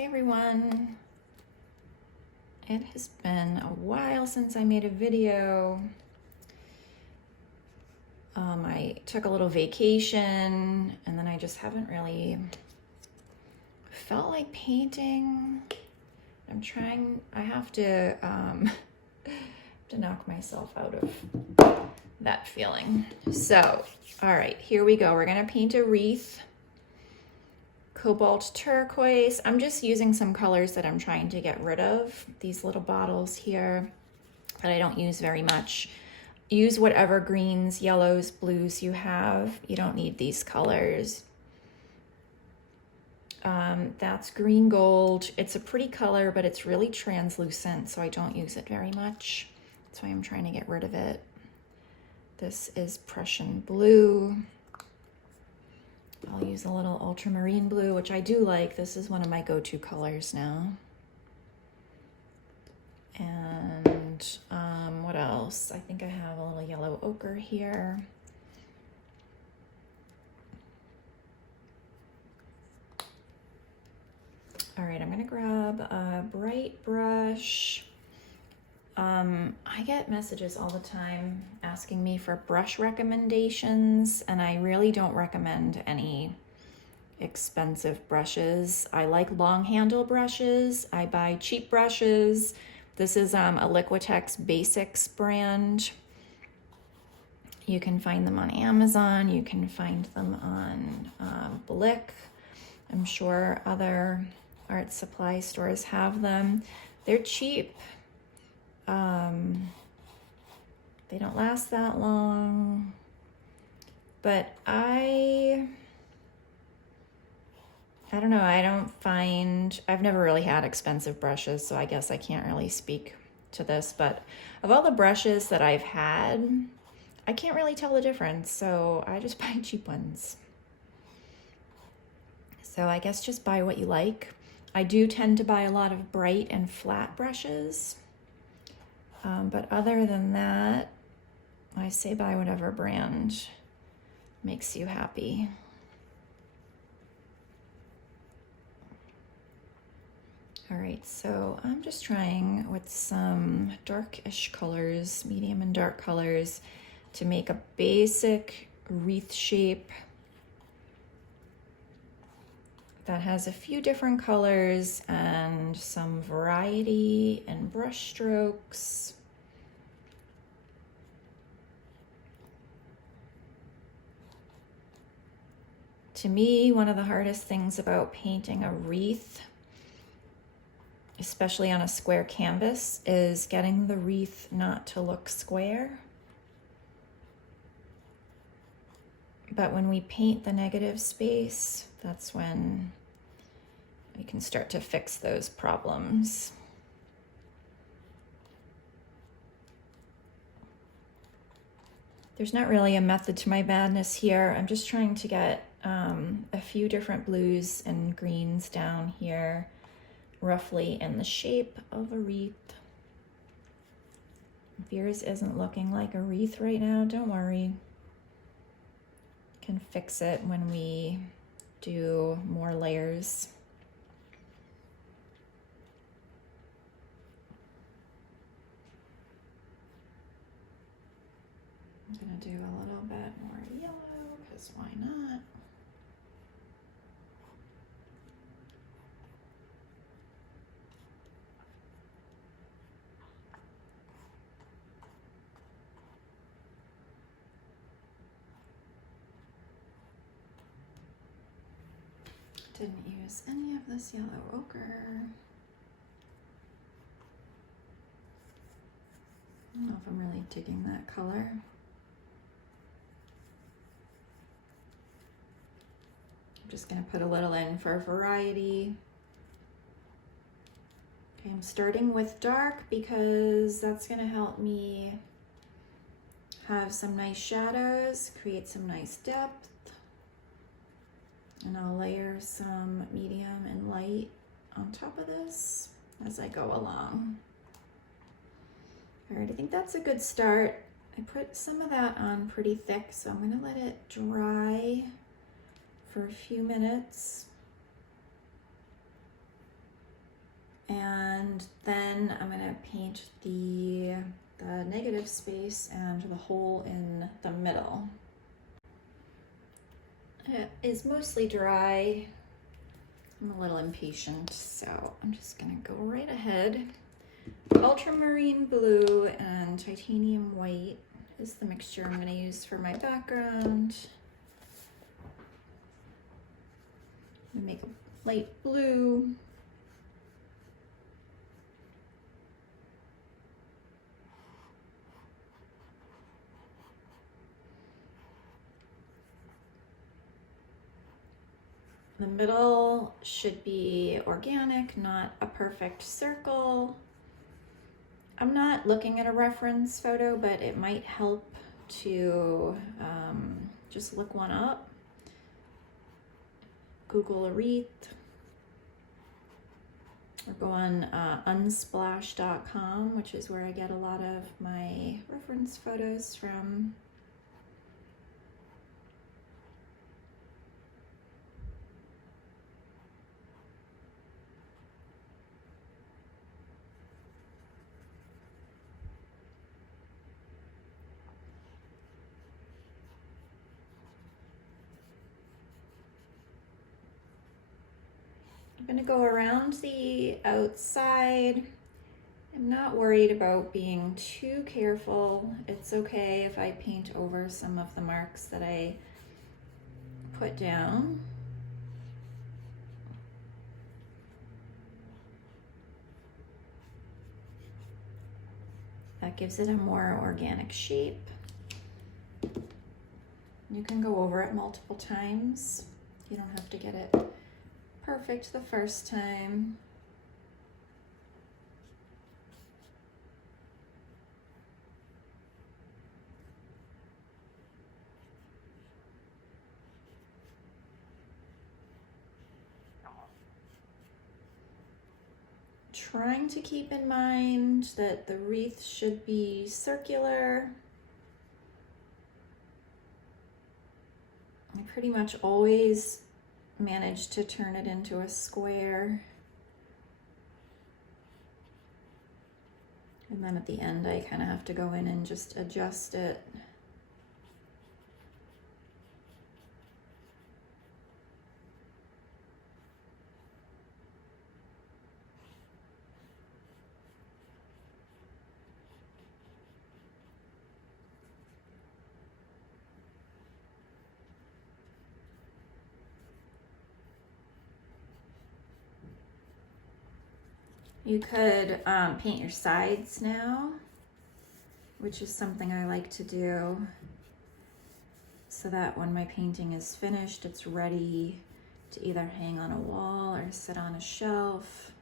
Hey everyone, it has been a while since I made a video. I took a little vacation and then I just haven't really felt like painting. I have to knock myself out of that feeling. So, all right, here we go. We're gonna paint a wreath. Cobalt turquoise. I'm just using some colors that I'm trying to get rid of. These little bottles here that I don't use very much. Use whatever greens, yellows, blues you have. You don't need these colors. That's green gold. It's a pretty color, but it's really translucent, so I don't use it very much. That's why I'm trying to get rid of it. This is Prussian blue. I'll use a little ultramarine blue, which I do like. This is one of my go-to colors now. And what else? I think I have a little yellow ochre here. All right, I'm gonna grab a bright brush. I get messages all the time asking me for brush recommendations, and I really don't recommend any expensive brushes. I like long handle brushes. I buy cheap brushes. This is a Liquitex Basics brand. You can find them on Amazon. You can find them on Blick. I'm sure other art supply stores have them. They're cheap. They don't last that long, but I don't know, I've never really had expensive brushes, so I guess I can't really speak to this, but of all the brushes that I've had, I can't really tell the difference, so I just buy cheap ones. So I guess just buy what you like. I do tend to buy a lot of bright and flat brushes. But other than that, I say buy whatever brand makes you happy. All right, so I'm just trying with some darkish colors, medium and dark colors, to make a basic wreath shape that has a few different colors and some variety in brush strokes. To me, one of the hardest things about painting a wreath, especially on a square canvas, is getting the wreath not to look square. But when we paint the negative space, that's when we can start to fix those problems. There's not really a method to my madness here. I'm just trying to get a few different blues and greens down here, roughly in the shape of a wreath. If yours isn't looking like a wreath right now, don't worry. Can fix it when we do more layers. I'm gonna do a little bit more yellow, because why not? Didn't use any of this yellow ochre. I don't know if I'm really digging that color. I'm just gonna put a little in for variety. Okay, I'm starting with dark because that's gonna help me have some nice shadows, create some nice depth. And I'll layer some medium and light on top of this as I go along. All right, I think that's a good start. I put some of that on pretty thick, so I'm gonna let it dry for a few minutes. And then I'm gonna paint the negative space and the hole in the middle. It is mostly dry. I'm a little impatient, so I'm just gonna go right ahead. Ultramarine blue and titanium white is the mixture I'm gonna use for my background. I'm gonna make a light blue. The middle should be organic, not a perfect circle. I'm not looking at a reference photo, but it might help to just look one up. Google a wreath, or go on unsplash.com, which is where I get a lot of my reference photos from. I'm gonna go around the outside. I'm not worried about being too careful. It's okay if I paint over some of the marks that I put down. That gives it a more organic shape. You can go over it multiple times. You don't have to get it perfect the first time. Trying to keep in mind that the wreath should be circular. I pretty much always manage to turn it into a square. And then at the end, I kind of have to go in and just adjust it. You could paint your sides now, which is something I like to do, so that when my painting is finished, it's ready to either hang on a wall or sit on a shelf.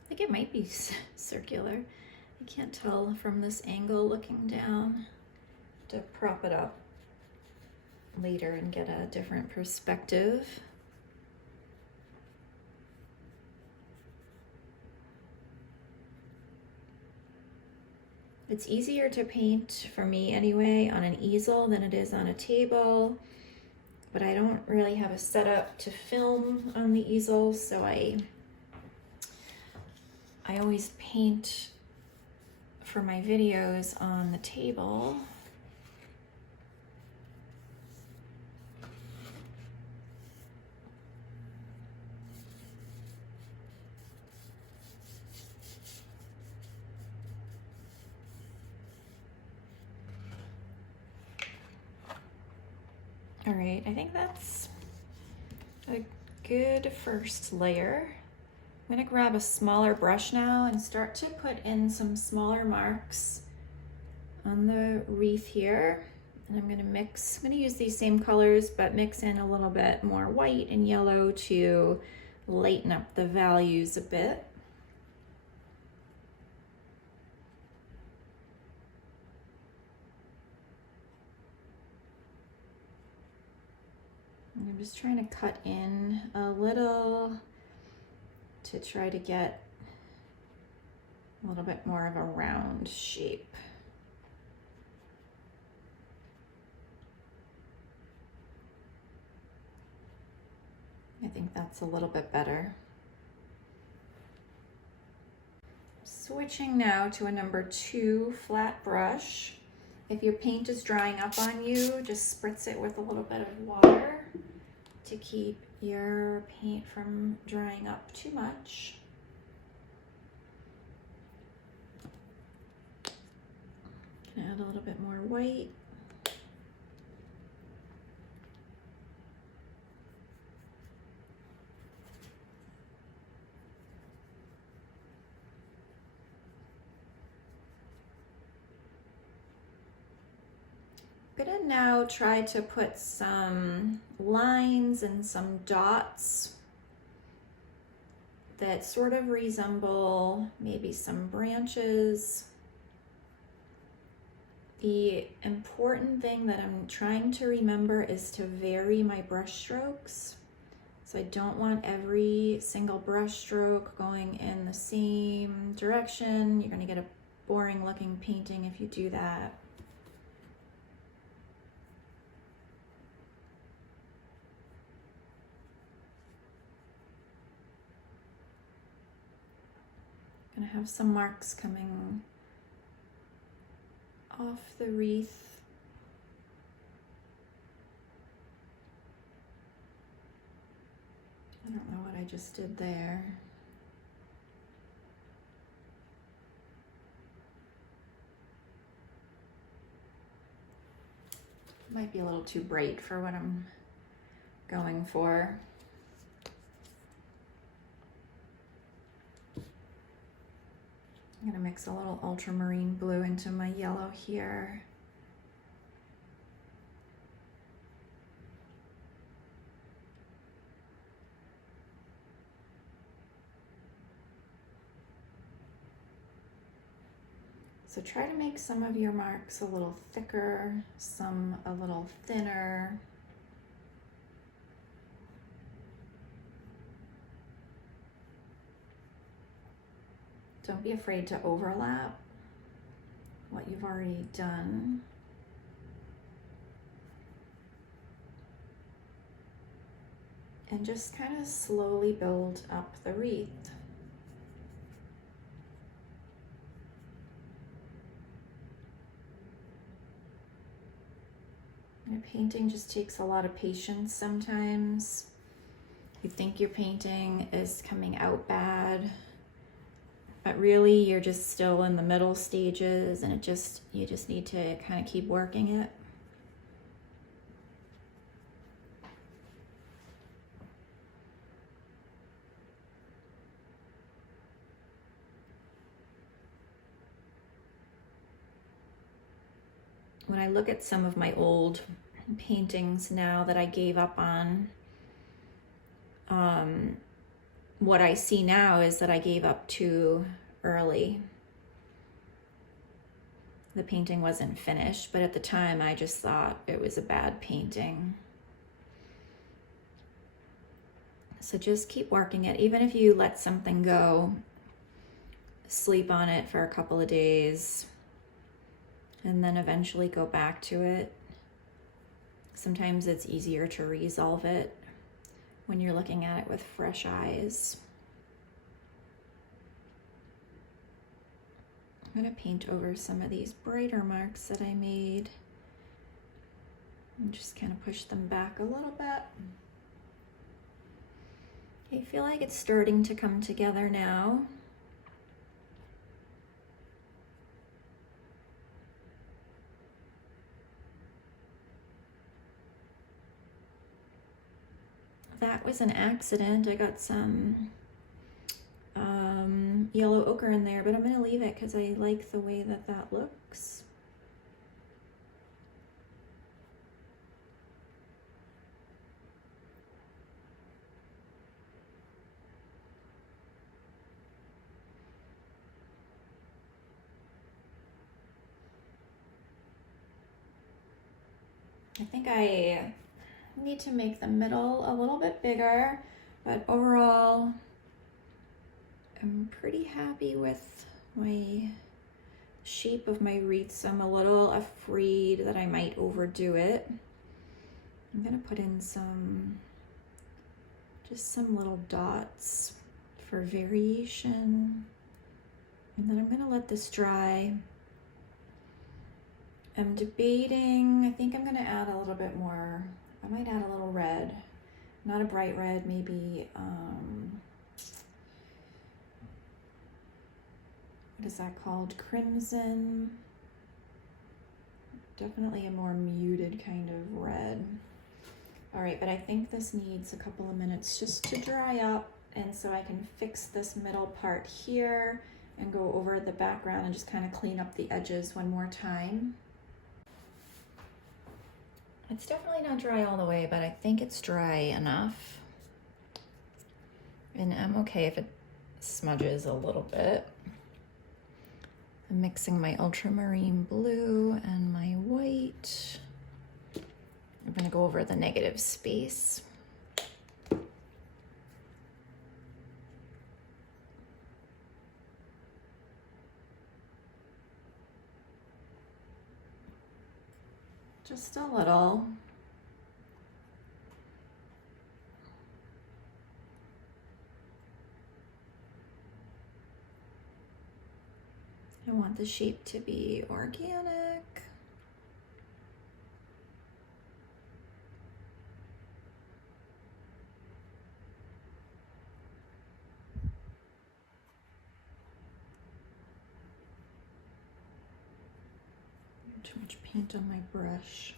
I think it might be circular. I can't tell from this angle looking down. To prop it up later and get a different perspective. It's easier to paint, for me anyway, on an easel than it is on a table, but I don't really have a setup to film on the easel, so I always paint for my videos on the table. All right, I think that's a good first layer. I'm gonna grab a smaller brush now and start to put in some smaller marks on the wreath here. And I'm gonna use these same colors, but mix in a little bit more white and yellow to lighten up the values a bit. And I'm just trying to cut in a little to try to get a little bit more of a round shape. I think that's a little bit better. Switching now to a number 2 flat brush. If your paint is drying up on you, just spritz it with a little bit of water to keep your paint from drying up too much. Add a little bit more white. I'm gonna now try to put some lines and some dots that sort of resemble maybe some branches. The important thing that I'm trying to remember is to vary my brush strokes. So I don't want every single brush stroke going in the same direction. You're gonna get a boring looking painting if you do that. Gonna have some marks coming off the wreath. I don't know what I just did there. Might be a little too bright for what I'm going for. I'm gonna mix a little ultramarine blue into my yellow here. So try to make some of your marks a little thicker, some a little thinner. Don't be afraid to overlap what you've already done. And just kind of slowly build up the wreath. And painting just takes a lot of patience sometimes. You think your painting is coming out bad, but really you're just still in the middle stages, and you just need to kind of keep working it. When I look at some of my old paintings now that I gave up on, what I see now is that I gave up too early. The painting wasn't finished, but at the time I just thought it was a bad painting. So just keep working it. Even if you let something go, sleep on it for a couple of days, and then eventually go back to it. Sometimes it's easier to resolve it when you're looking at it with fresh eyes. I'm going to paint over some of these brighter marks that I made and just kind of push them back a little bit. I feel like it's starting to come together now. that was an accident. I got some yellow ochre in there, but I'm gonna leave it because I like the way that that looks. I think I need to make the middle a little bit bigger, but overall I'm pretty happy with my shape of my wreaths. I'm a little afraid that I might overdo it. I'm gonna put in just some little dots for variation, and then I'm gonna let this dry. I'm debating, I think I'm gonna add a little bit more. I might add a little red, not a bright red, maybe, what is that called? Crimson. Definitely a more muted kind of red. All right, but I think this needs a couple of minutes just to dry up, and so I can fix this middle part here and go over the background and just kind of clean up the edges one more time. It's definitely not dry all the way, but I think it's dry enough. And I'm okay if it smudges a little bit. I'm mixing my ultramarine blue and my white. I'm gonna go over the negative space. Just a little. I want the shape to be organic. Too much paint on my brush.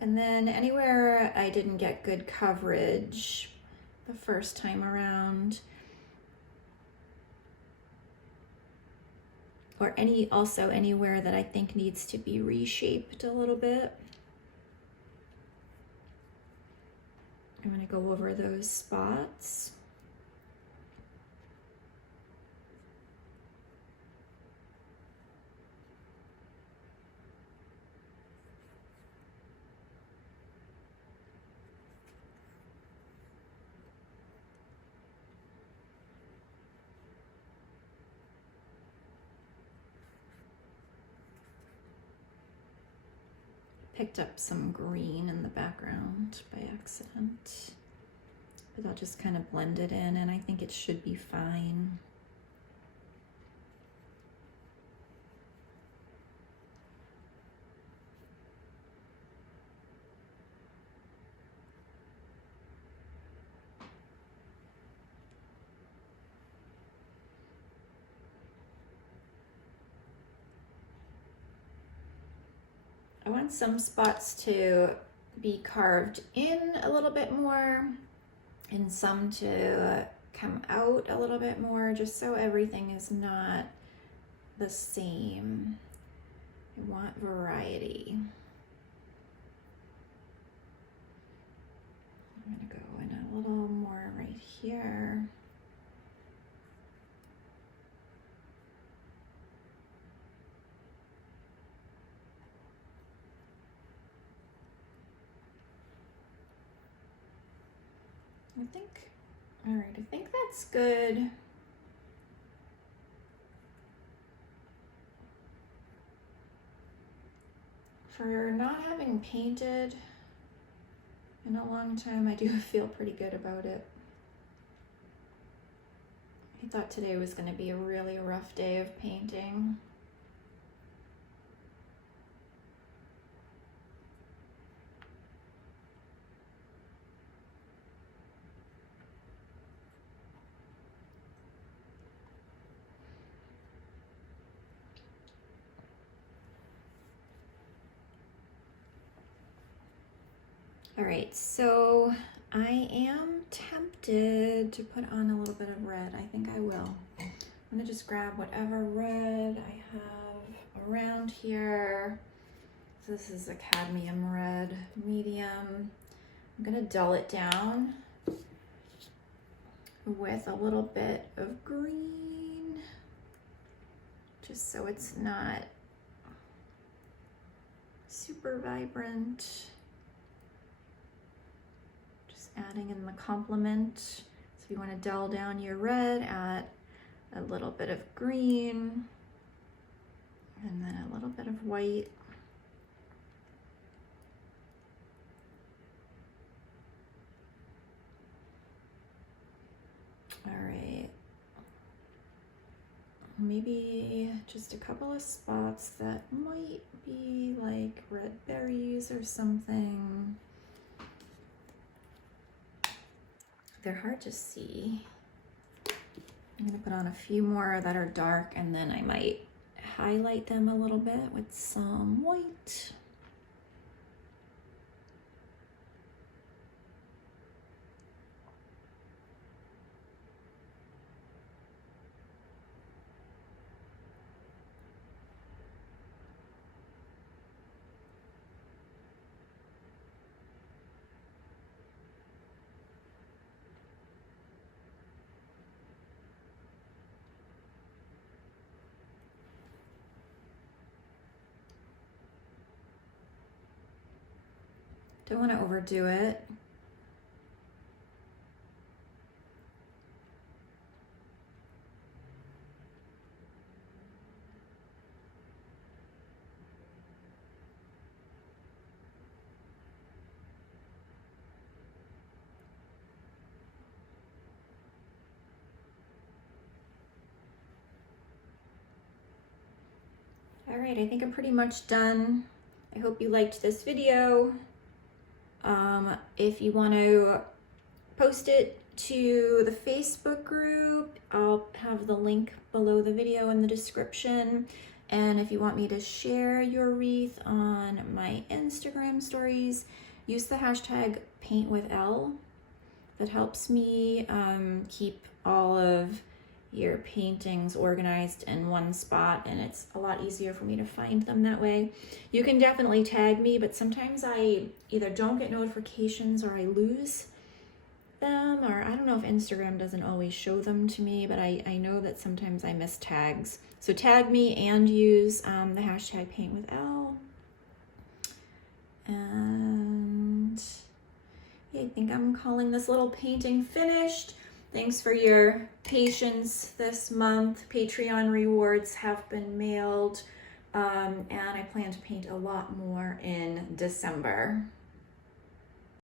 And then anywhere I didn't get good coverage the first time around, or also anywhere that I think needs to be reshaped a little bit, I'm gonna go over those spots. Picked up some green in the background by accident, but I'll just kind of blend it in, and I think it should be fine. I want some spots to be carved in a little bit more and some to come out a little bit more, just so everything is not the same. I want variety. I'm gonna go in a little more right here. All right, I think that's good. For not having painted in a long time, I do feel pretty good about it. I thought today was going to be a really rough day of painting. All right, so I am tempted to put on a little bit of red. I think I will. I'm gonna just grab whatever red I have around here. So this is a cadmium red, medium. I'm gonna dull it down with a little bit of green, just so it's not super vibrant. Just adding in the complement. So if you want to dull down your red, add a little bit of green and then a little bit of white. All right, maybe just a couple of spots that might be like red berries or something. They're hard to see. I'm gonna put on a few more that are dark and then I might highlight them a little bit with some white. Don't want to overdo it. All right, I think I'm pretty much done. I hope you liked this video. If you want to post it to the Facebook group, I'll have the link below the video in the description. And if you want me to share your wreath on my Instagram stories, use the hashtag #paintwithelle. That helps me keep all of your paintings organized in one spot, and it's a lot easier for me to find them that way. You can definitely tag me, but sometimes I either don't get notifications or I lose them, or I don't know if Instagram doesn't always show them to me, but I know that sometimes I miss tags. So tag me and use the hashtag #paintwithelle. And yeah, I think I'm calling this little painting finished. Thanks for your patience this month. Patreon rewards have been mailed, and I plan to paint a lot more in December.